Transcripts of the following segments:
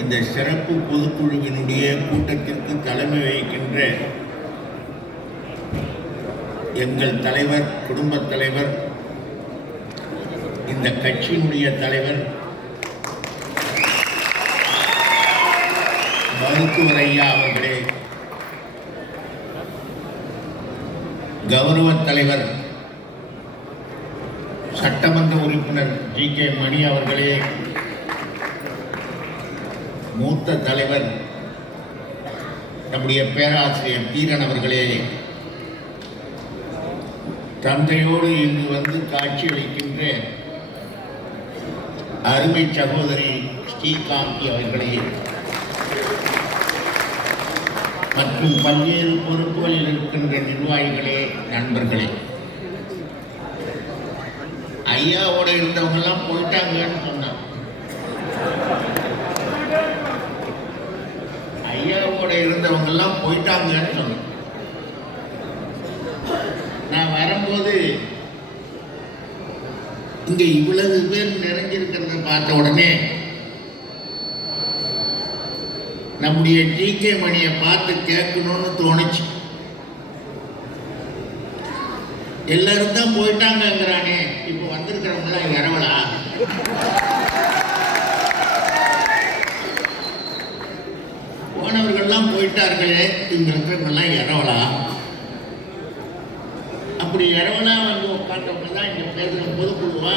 இந்த சிறப்பு பொதுக்குழுவினுடைய கூட்டத்திற்கு தலைமை வகிக்கின்ற எங்கள் தலைவர் குடும்பத் தலைவர் இந்த கட்சியினுடைய தலைவர் மருத்துவர் ஐயா அவர்களே கௌரவ தலைவர் சட்டமன்ற உறுப்பினர் ஜி கே மணி அவர்களே மூத்த தலைவர் நம்முடைய பேராசிரியர் தீரன் அவர்களே தந்தையோடு இங்கு வந்து காட்சி அளிக்கின்ற அருமை சகோதரி ஸ்ரீகாந்தி அவர்களே மற்றும் பல்வேறு பொறுப்புகளில் இருக்கின்ற நிர்வாகிகளே நண்பர்களே. ஐயாவோட இருந்தவங்கெல்லாம் போயிட்டாங்கன்னு சொன்னான் ஐயாவோட இருந்தவங்கெல்லாம் போயிட்டாங்கன்னு சொன்னேன். நான் வரும்போது இங்க இவ்வளவு பேர் நிறைஞ்சிருக்கிறத பார்த்த உடனே நம்முடைய டி கே மணியை பார்த்து கேட்கணும்னு தோணுச்சு. எல்லாரும் தான் போயிட்டாங்கங்கிறானே. இப்போ வந்திருக்கிறவங்களாம் இரவலா சொல்லிட்டார்களே போயிட்டார்களே இறவலாம் இரவலா? அப்படி இரவனா வந்து உட்காந்தவங்க தான் இங்க பேசுற பொதுக்குழுவா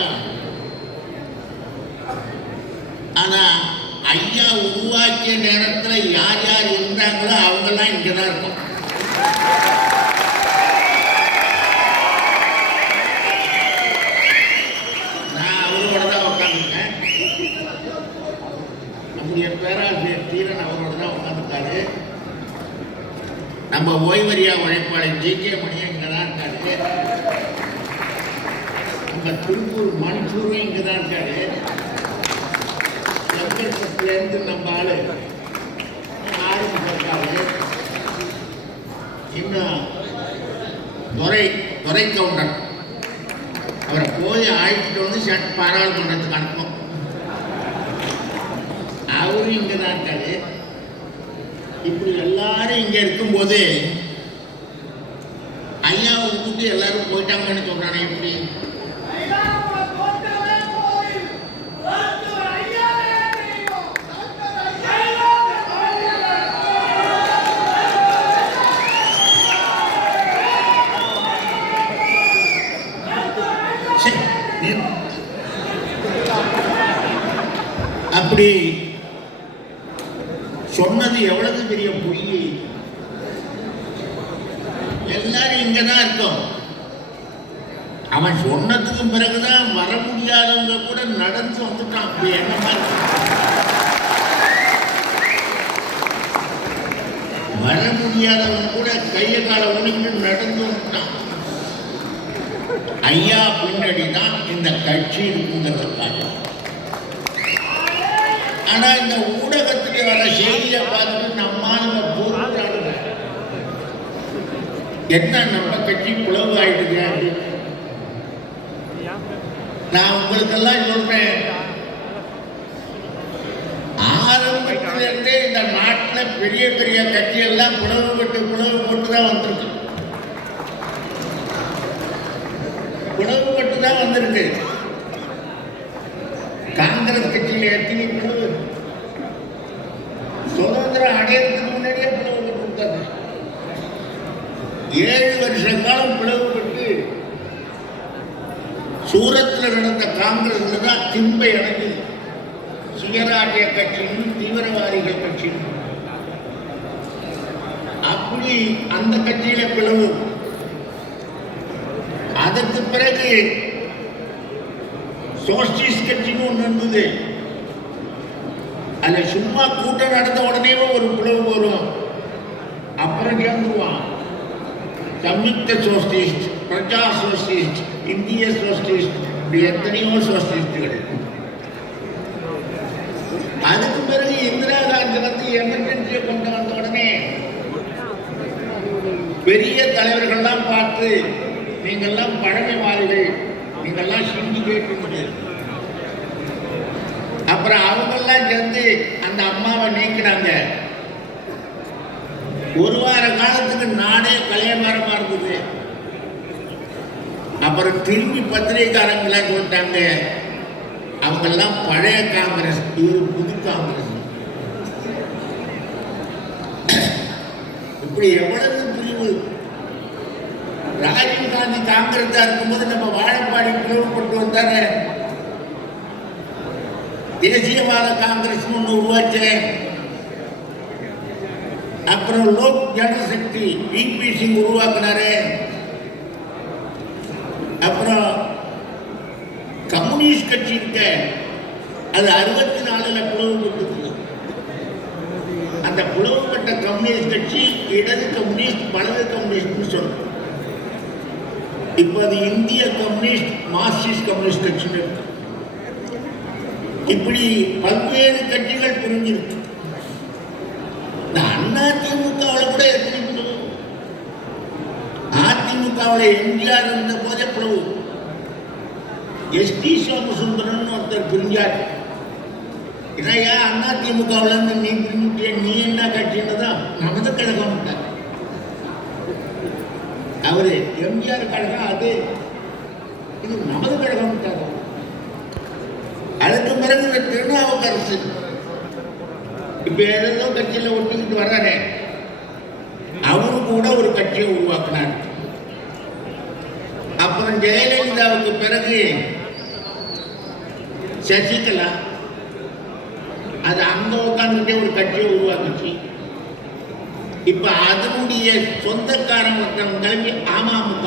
ஆனா ஐயா உருவாக்கிய நேரத்துல யார் யார் இருந்தாங்களோ அவங்கெல்லாம் இங்கே தான் இருக்கும். நான் அவரோட தான் உட்காந்துருக்கேன் நம்முடைய பேராசிரியர் தீரன் அவரோட தான் உட்காந்துருக்காரு நம்ம ஓய்வறியா உழைப்பாளர் ஜி கே மணியும் இங்கே தான் இருக்காரு. நம்ம திருப்பூர் மன்சூரும் இங்கே தான் இருக்காரு. செங்கல்பட்டுலேருந்து நம்ம ஆளு. ஆரம்பிச்சிருக்காரு இன்னும் துரை துரை கவுண்டர். அவரை போய் அழைச்சிட்டு வந்து சட் பாராளுமன்றத்துக்கு அனுப்பணும். அவரும் இங்கே தான் இருக்காரு. இப்படி எல்லாரும் இங்கே இருக்கும்போது ஐயாவை விட்டுட்டு எல்லாரும் போயிட்டாங்கன்னு சொல்றானே எப்படி? சரி, அப்படி சொன்னது எவ்வளவு பெரிய பொய் எல்லாரும் இங்கதான் இருக்கோம். அவன் சொன்னதுக்கு பிறகுதான் வர முடியாதவங்க கூட நடந்து வந்துட்டான். அப்படி என்ன மாதிரி? வர முடியாதவன் கூட கைய கால ஒழுங்கு நடந்து வந்துட்டான். ஐயா பின்னாடி தான் இந்த கட்சி இருக்குங்கிறதுக்காக ஆனா இந்த உலகத்துக்கு வர செய்தியை பார்த்துட்டு நம்மால போராடுங்க என்ன நம்ம கட்சி பிளவு ஆயிடுங்க அப்படின்னு. நான் உங்களுக்கெல்லாம் சொல்றேன். ஆரம்பத்திலிருந்தே இந்த நாட்டில் பெரிய பெரிய கட்சி எல்லாம் புலவு போட்டு தான் வந்திருக்கு. பிளவுபட்டு தான் வந்திருக்கு. காங்கிரஸ் கட்சியில் எத்தனை புலவு அடையிறதுக்கு முன்னாடியே பிளவுபட்டு கொடுத்தாங்க. ஏழு வருஷ காலம் பிளவுபட்டு சூரத்தில் நடந்த காங்கிரஸ்ல தான் திம்பை அடைஞ்சது. சுயராஜ்ய கட்சியும் தீவிரவாதிகள் கட்சியும். அப்படி அந்த கட்சியில பிளவு. அதற்கு பிறகு சோசியலிஸ்ட் கட்சியும் ஒன்று இருந்தது. அதுல சும்மா கூட்டம் நடந்த உடனே ஒரு பிளவு வரும். அப்புறம் சேர்ந்துருவான் சம்யுக்த சோசியலிஸ்ட் பிரஜா சோசியலிஸ்ட் இந்திய சோசியலிஸ்ட் இப்படி எத்தனையோ சோசியலிஸ்டுகள். அதுக்கு பிறகு இந்திரா காந்தி வந்து எமர்ஜென்சியை கொண்டு வந்த உடனே பெரிய தலைவர்கள்லாம் பார்த்து நீங்கள்லாம் பழமைவாதிகள். நீங்கள்லாம் சிண்டிகேட் அப்புறம் சேர்ந்து அந்த அம்மாவை நீக்கினாங்க. ஒரு வார காலத்துக்கு நாடே கலையமரமா இருந்தது. அப்புறம் திரும்பி பத்திரிகைக்காரங்களாம் சொல்லிட்டாங்க அவங்கெல்லாம் பழைய காங்கிரஸ் இவர் புது காங்கிரஸ். இப்படி எவ்வளவு பிரிவு? ராஜீவ் காந்தி காங்கிரஸா இருக்கும்போது நம்ம வாழப்பாடி பிளவுபட்டு வந்தாரு. தேசியவாத காங்கிரஸ் ஒன்று உருவாச்சேன் அப்புறம் லோக் ஜனசக்தி விபி சிங் உருவாக்குனாரு. அப்புறம் கம்யூனிஸ்ட் கட்சி இருக்க அது அறுபத்தி நாலுல பிளவுபட்டது அந்த பிளவுபட்ட கம்யூனிஸ்ட் கட்சி இடது கம்யூனிஸ்ட் வலது கம்யூனிஸ்ட்னு சொல்றோம் இப்போ அது இந்திய கம்யூனிஸ்ட் மார்க்சிஸ்ட் கம்யூனிஸ்ட் கட்சின்னு இருக்கு. இப்படி பல்வேறு கட்சிகள் பிரிஞ்சிருக்கு. இந்த அண்ணா திமுகவில் கூட எத்தனை பிளவு அதிமுகவில் எம்ஜிஆர் இருந்த போதே பிரபு எஸ் டி சோமசுந்தரன் ஒருத்தர் பிரிஞ்சார். இதையா அண்ணா திமுகவில் இருந்து நீ பிரிஞ்சுட்டே நீ என்ன கட்சின்னு தான் நமது கழகம் அவரு எம்ஜிஆர் கழகம் அது. இது நமது பிறகு இந்த திருநாவுக்கரசு இப்ப ஏதோ கட்சியில ஒட்டிக்கிட்டு வர்றாரே அவரு கூட ஒரு கட்சியை உருவாக்கினார். அப்புறம் ஜெயலலிதாவுக்கு பிறகு சசிகலா அது அங்க உட்காந்துட்டே ஒரு கட்சியை உருவாக்குச்சு. இப்ப அதனுடைய சொந்தக்காரன் ஒருத்தன் கிளம்பி அமமுக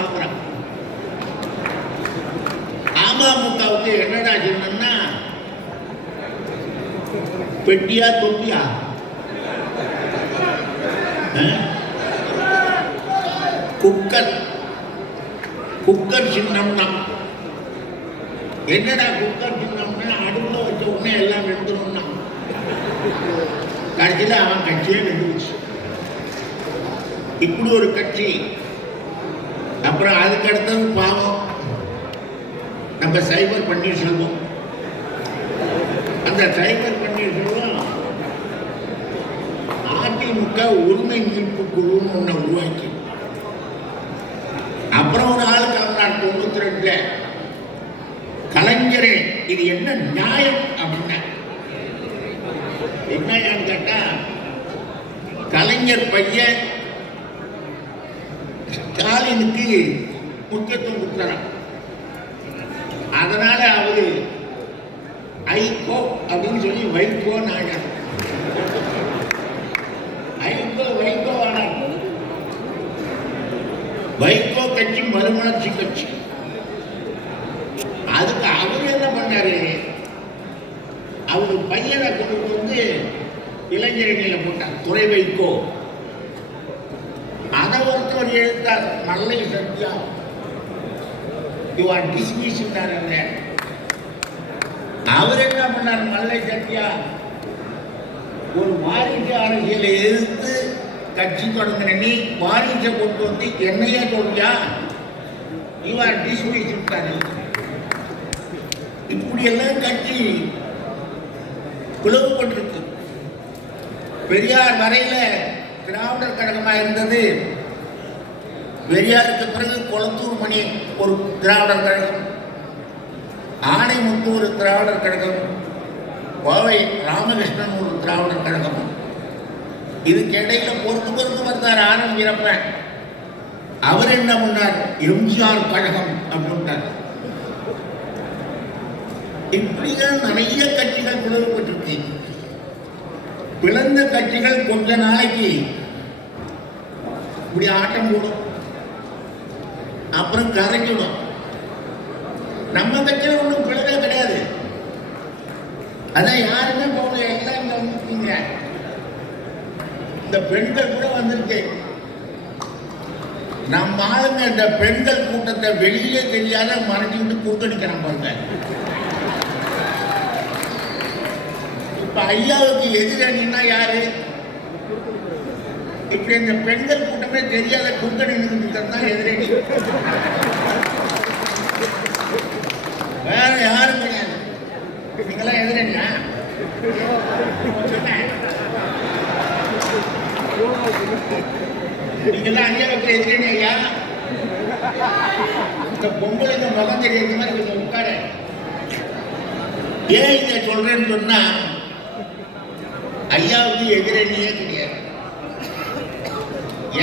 அமமுகவுக்கு என்னடா சொன்னா பெட்டியா தொப்பியா குக்கர் குக்கர் சின்னம்னா என்னடா குக்கர் சின்னம்னா அடுப்புல வச்ச உடனே எல்லாம் வெந்துரும்னா கடைசியில் அவன் கட்சியே வெந்துருச்சு இப்படி ஒரு கட்சி அப்புறம் அதுக்கு அடுத்தது பாவம் நம்ம சைபர் பன்னீர்செல்வம் அந்த சைபர் பன்னீர்செல்வம் அதிமுக உரிமை மீட்பு குழுன்னு ஒன்றை உருவாக்கி. அப்புறம் ஒரு ஆள் கிளம்பினார் தொண்ணூத்தி ரெண்டுல. கலைஞரே இது என்ன நியாயம் அப்படின்னா? என்ன கேட்டா கலைஞர் பையன் ஸ்டாலினுக்கு முக்கியத்துவம் கொடுத்தாராம் அதனால அவரு ஐகோ அப்படின்னு வைகோ நாடார் ஐகோ வைகோ ஆனார் வைகோ கட்சி மறுமலர்ச்சி கட்சி. அதுக்கு அவர் என்ன பண்ணாரு? அவர் பையனை கொண்டு வந்து இளைஞரணியில போட்டார். துறை வைகோ. அதை ஒருத்தவர் எழுந்தார் மல்லை சத்யா. யூ ஆர் டிஸ்மிஸ்னார் அவர் என்ன பண்ணார்? மல்லை சத்யா ஒரு வாரிசு அரசியலை எதிர்த்து கட்சி தொடங்கின நீ வாரிசை கொண்டு வந்து என்னையே சொல்றியா யூ ஆர் டிஸ்மிஸ் இப்படி எல்லாம் கட்சி பிளவுபட்டிருக்கு. பெரியார் வரையில திராவிடர் கழகமா இருந்தது. பெரியாருக்கு பிறகு கொளத்தூர் மணி ஒரு திராவிடர் கழகம். ஆனைமுத்து ஒரு திராவிடர் கழகம் கோவை ராமகிருஷ்ணன் ஒரு திராவிடர் கழகம். இதுக்கு இடையில பொறுத்து பொறுத்து வந்தார் ஆனந்த் வீரப்பன். அவர் என்ன பண்ணார்? எம்ஜிஆர் கழகம் அப்படின்ட்டார். இப்படிதான் நிறைய கட்சிகள் பிளவுபட்டிருக்கு பிளந்த கட்சிகள் கொஞ்ச நாளைக்கு இப்படி ஆட்டம் போடும். அப்புறம் கரைக்கிடும் நம்ம கட்சியில் ஒன்றும் பிளவே கிடையாது. அதான் யாருமே போகல எல்லாம் இங்க வந்துருக்கீங்க இந்த பெண்கள் கூட வந்திருக்கு. நம்ம ஆளுங்க இந்த பெண்கள் கூட்டத்தை வெளியே தெரியாத மறைஞ்சுக்கிட்டு குறுக்கடிக்கிறான் பாருங்க. இப்ப ஐயாவுக்கு எதிரணின்னா யாரு? இப்படி இந்த பெண்கள் கூட்டமே தெரியாத கூட்டணி நிறுத்தம் தான் எதிரணி வேற யாரும் கிடையாது நீங்களாம் எதிரணியா சொன்னேன். நீங்கெல்லாம் ஐயாவுக்கு எதிரே ஐயா. இந்த பொங்கலுக்கு முகம் தெரியாத மாதிரி கொஞ்சம் உட்கார. ஏன் இதை சொல்றேன்னு சொன்னா ஐயாவுக்கு எதிரணியே கிடையாது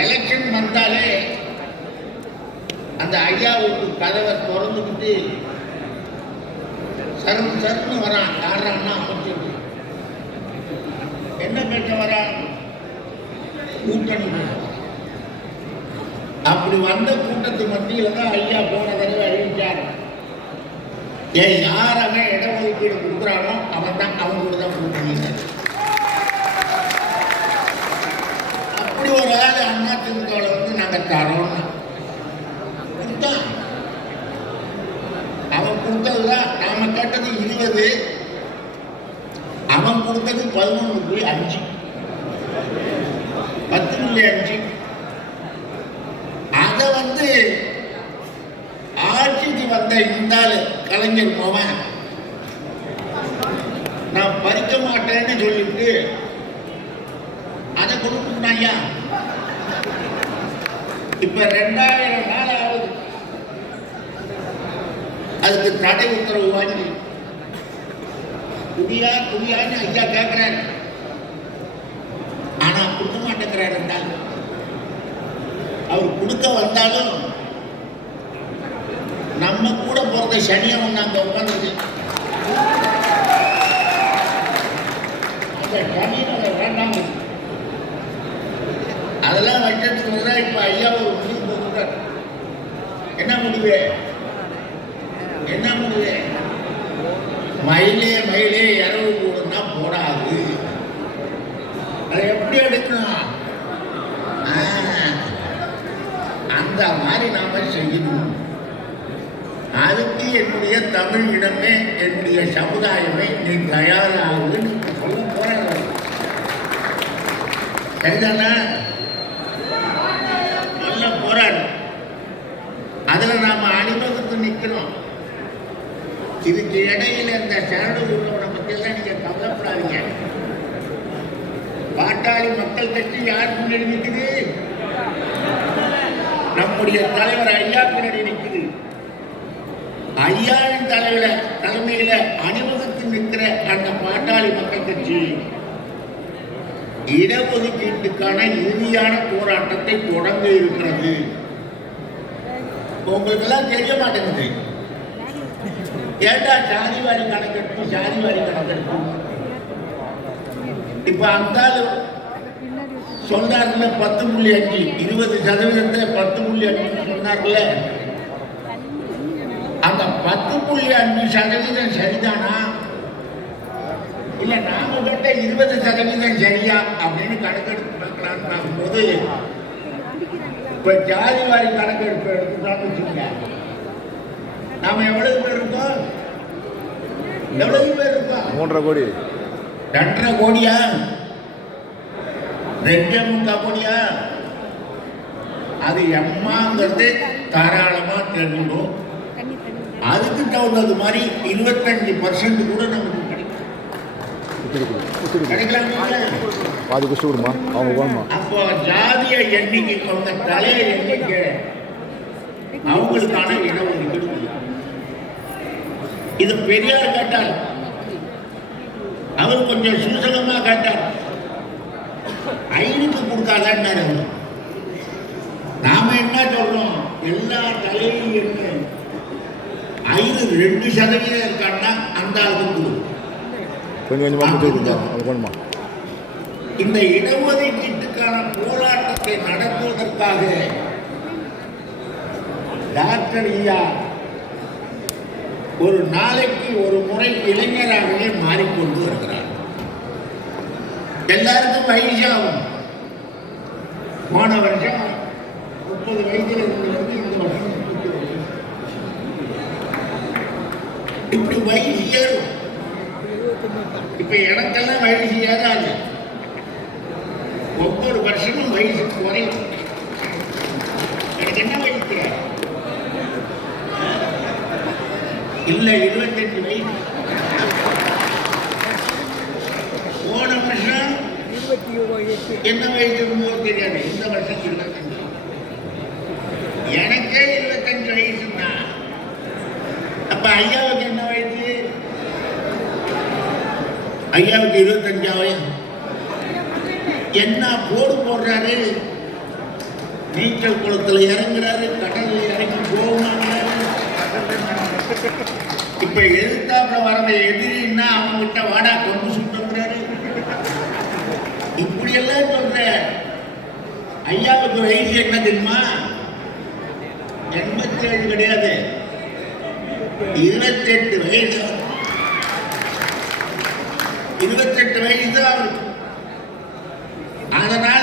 எலெக்ஷன் வந்தாலே அந்த ஐயாவுக்கு கதவை திறந்துக்கிட்டு சரம் சரண் வரான். யாரான்னா அமைச்சர் என்ன பேச வரான்? கூட்டணி பேச வரான். அப்படி வந்த கூட்டத்து மத்தியில் தான் ஐயா போன தடவை அறிவிச்சார். ஏன் யார் அவன் இடஒதுக்கீடு கொடுக்குறானோ அவன் தான் அவன் கூட தான் கூட்டணினார் அப்படி ஒரு ஆள் அண்ணா திமுகவில் வந்து நாங்கள் தரோம்னா. கொடுத்தான் அவன் தான் நாம கேட்டது இருபது. அவன் கொடுத்தது பதினொன்று புள்ளி அஞ்சு. பத்து புள்ளி அஞ்சு அதை வந்து ஆட்சிக்கு வந்த இந்த கலைஞர் மோவன் நான் பறிக்க மாட்டேன்னு சொல்லிட்டு அதை கொடுக்கணும் ஐயா இப்ப ரெண்டாயிரம் நாள் ஆகுது. அதுக்கு தடை உத்தரவு வாங்கி. குடியா குடியான்னு ஐயா கேட்கிறாரு ஆனா கொடுக்க மாட்டேங்கிறாரு இருந்தால் அவர் கொடுக்க வந்தாலும் பிறந்த சனியவன் அங்க உட்காந்துருக்கு அந்த சனியன் அதை. வேண்டாம் அதெல்லாம் வச்சதுக்கு தான் இப்போ ஐயா ஒரு முடிவு போட்டுறார் என்ன முடிவு? என்ன முடிவு? மயிலே மயிலே இரவு கூடுனா போடாது. அதை எப்படி எடுக்கணும்? அந்த மாதிரி நாம செய்யணும். அதுக்கு என்னுடைய தமிழ் இடமே என்னுடைய சமுதாயமே நீ தயாராகுன்னு சொல்ல போறாங்க சரிதானா? நல்ல போராடும் அதுல நாம அணிவகுத்து நிற்கிறோம் இதுக்கு இடையில இந்த சரடு உள்ளவனை பத்தி எல்லாம் நீங்க கவலைப்படாதீங்க. பாட்டாளி மக்கள் கட்சி யார் முன்னாடி நிற்குது நம்முடைய தலைவர் ஐயா பின்னாடி நிற்குது ஐயாவின் தலைவில தலைமையில அணிவகுத்து நிற்கிற அந்த பாட்டாளி மக்கள் கட்சி இடஒதுக்கீட்டுக்கான இறுதியான போராட்டத்தை தொடங்க இருக்கிறது. உங்களுக்கு எல்லாம் தெரிய மாட்டேங்குது. கேட்டா சாதிவாரி கணக்கெடுப்பு சாதிவாரி கணக்கெடுப்பு. இப்ப அந்த ஆளு சொன்னார்ல பத்து புள்ளி அஞ்சு இருபது சதவீதத்தை பத்து புள்ளி அஞ்சு சொன்னார்ல. அந்த பத்து புள்ளி அஞ்சு சதவீதம் சரிதானா? இல்ல நாம கேட்ட இருபது சதவீதம் சரியா அப்படின்னு கணக்கெடுப்பு பார்க்கலான்னு பார்க்கும்போது இப்ப ஜாதி வாரி கணக்கெடுப்பு எடுத்துட்டான்னு வச்சுக்கோங்க. நாம எவ்வளவு பேர் இருக்கோம்? எவ்வளவு பேர் இருக்கோம்? மூன்றரை கோடி. ரெண்டரை கோடியா? ரெண்டே முக்கால் கோடியா? அது எம்மாங்கிறது தாராளமா தெரிஞ்சிடும் அதுக்கு தகுந்தது மாதிரி இருபத்தஞ்சு பர்சன்ட் கூட நமக்கு கொடுமா? அவங்க வேணுமா அப்போ ஜாதிய எண்ணிக்கை அவங்க தலைய எண்ணிக்கை. அவங்களுக்கான கொடுக்கணும். இது பெரியார் கேட்டார். அவர் கொஞ்சம் சூசகமா கேட்டார். கொடுக்காதான்னாரு அவர். நாம என்ன சொல்றோம்? எல்லா தலையும் என்ன? ஐந்து ரெண்டு சதவீதம் இருக்கான்னா அந்த ஆளுக்கு கொடு கொஞ்சம் கொஞ்சமாக இந்த இடஒதுக்கீட்டுக்கான போராட்டத்தை நடத்துவதற்காக டாக்டர் ஐயா ஒரு நாளைக்கு ஒரு முறை இளைஞராகவே மாறிக்கொண்டு வருகிறார். எல்லாருக்கும் வயசாகும் போன வருஷம் முப்பது வயதுல இருந்தவங்க இந்த வருஷம் முப்பது வயசு. வயசு ஏறும் இப்ப எனக்கெல்லாம் வயசு ஏறாது ஒவ்வொரு வருஷமும் வயசு குறையும். எனக்கு என்ன வயசு இல்ல இருபத்தஞ்சு வயசு இருபத்தி எட்டு என்ன வயசு இருந்தோ தெரியாது இந்த வருஷம் இருபத்தஞ்சு எனக்கே இருபத்தஞ்சு வயசுன்னா அப்ப ஐயாவுக்கு என்ன வயசு ஐயாவுக்கு இருபத்தஞ்சா வயசு என்ன போடு போடுறாரு நீச்சல் குளத்துல இறங்குறாரு கடல்ல இறங்கி போகணும் இப்ப எதிர்த்தாப்புல வரத எதிரின்னா அவங்க கிட்ட வாடா கொண்டு சுட்டுறாரு இப்படி எல்லாம் சொல்ற ஐயாவுக்கு வயசு என்ன தெரியுமா? எண்பத்தி ஏழு கிடையாது. இருபத்தெட்டு வயசு இருபத்தெட்டு வயசு அவருக்கு. அதனால்